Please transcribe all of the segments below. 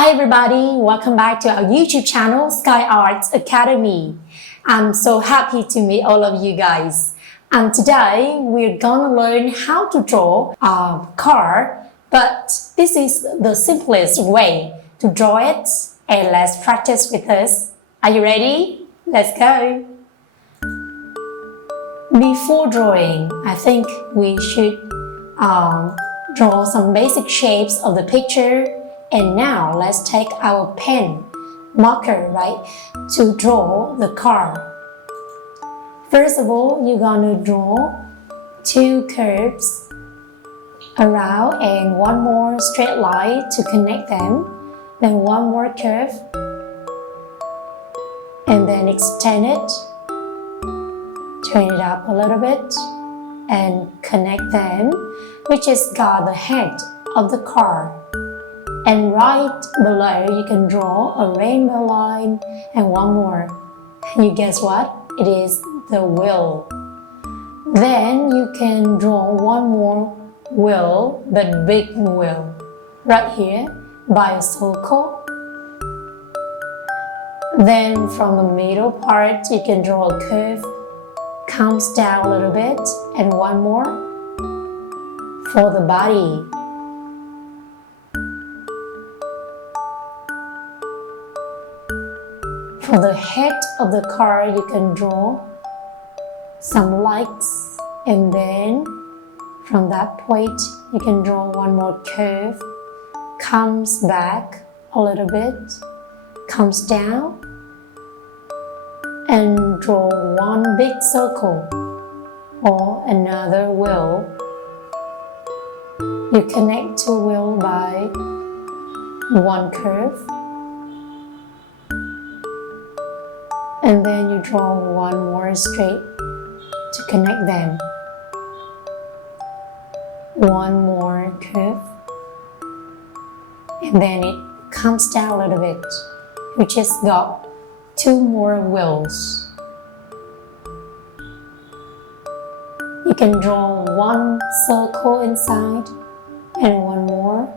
Hi everybody, welcome back to our YouTube channel, Sky Arts Academy. I'm so happy to meet all of you guys. And today we're gonna learn how to draw a car, but this is the simplest way to draw it, and let's practice with us. Are you ready? Let's go. Before drawing, I think we should draw some basic shapes of the picture. And now let's take our pen, marker, right, to draw the car. First of all, you're gonna draw two curves around and one more straight line to connect them. Then one more curve. And then extend it. Turn it up a little bit and connect them, which is got the head of the car. And right below you can draw a rainbow line and one more. And you guess what? It is the wheel. Then you can draw one more wheel, but big wheel. Right here by a circle. Then from the middle part you can draw a curve. Comes down a little bit and one more for the body. For the head of the car, you can draw some lights, and then from that point, you can draw one more curve, comes back a little bit, comes down, and draw one big circle or another wheel. You connect two wheels by one curve. And then you draw one more straight to connect them. One more curve. And then it comes down a little bit. You just got two more wheels. You can draw one circle inside and one more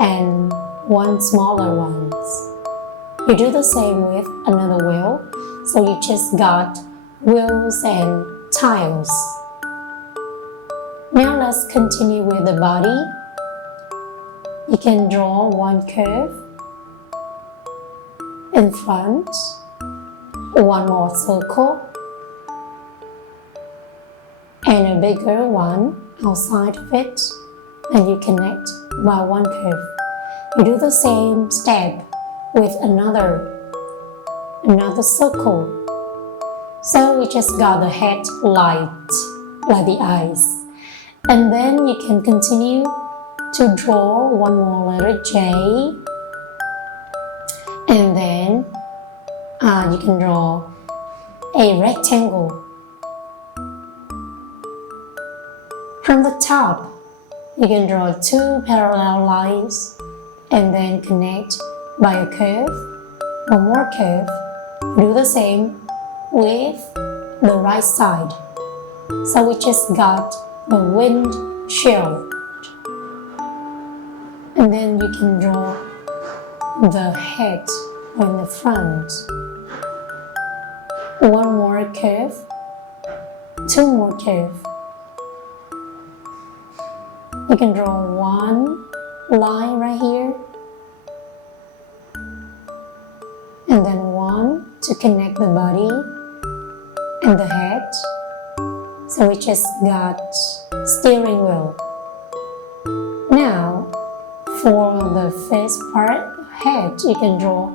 and one smaller ones. You do the same with another wheel. So you just got wheels and tiles. Now let's continue with the body. You can draw one curve in front, one more circle, and a bigger one outside of it, and you connect by one curve. You do the same step with another circle. So we just got the head light, like the eyes. And then you can continue to draw one more letter J. And then you can draw a rectangle. From the top, you can draw two parallel lines and then connect by a curve, one more curve. Do the same with the right side. So we just got the windshield. And then you can draw the head on the front. One more curve, two more curve. You can draw one line right here. And then one to connect the body and the head. So we just got steering wheel. Now, for the first part, head, you can draw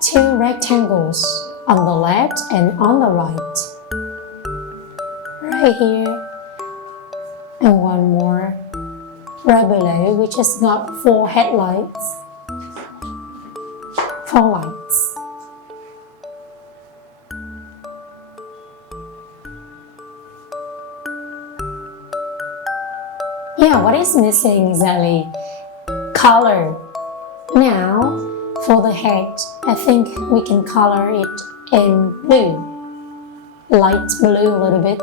two rectangles on the left and on the right. Right here. And one more right below. We just got four headlights. Four lights. Yeah, what is missing exactly? Color. Now, for the head, I think we can color it in blue. Light blue a little bit.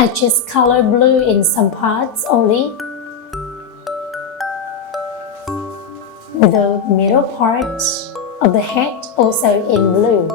I just color blue in some parts only, with the middle part of the head also in blue.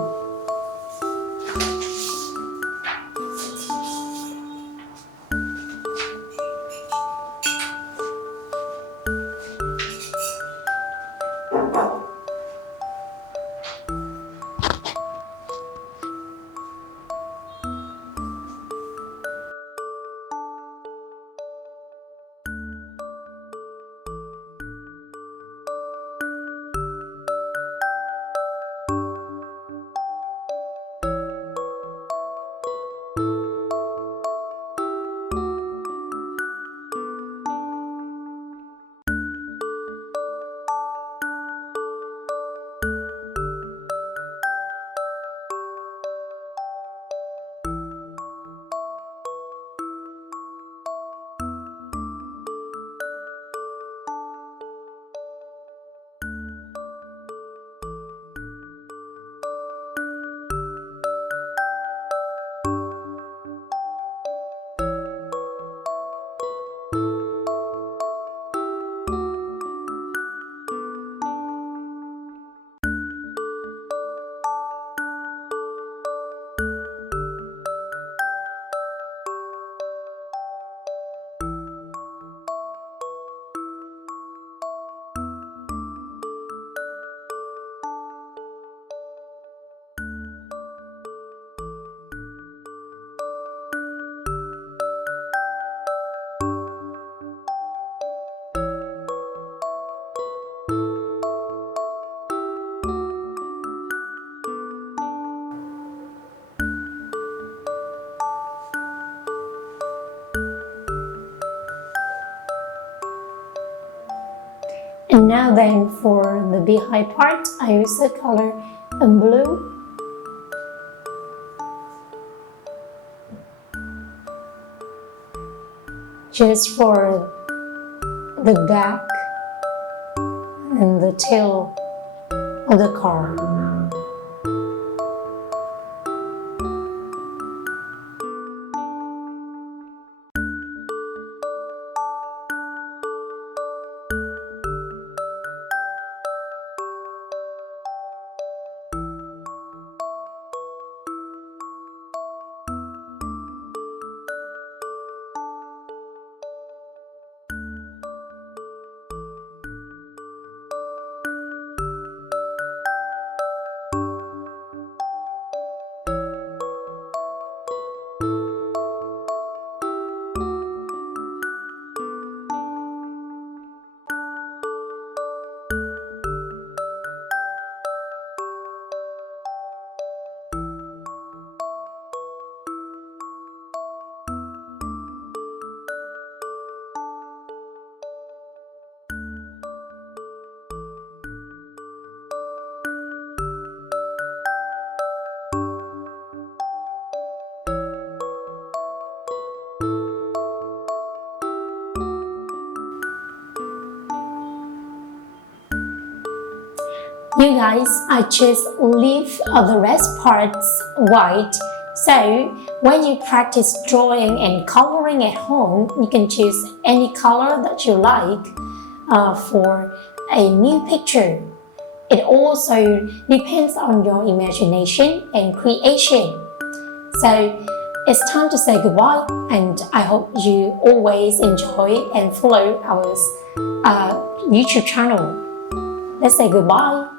And now then for the behind part, I use the color in blue. Just for the back and the tail of the car. You guys, I just leave the rest parts white. So when you practice drawing and coloring at home, you can choose any color that you like for a new picture. It also depends on your imagination and creation. So it's time to say goodbye, and I hope you always enjoy and follow our YouTube channel. Let's say goodbye.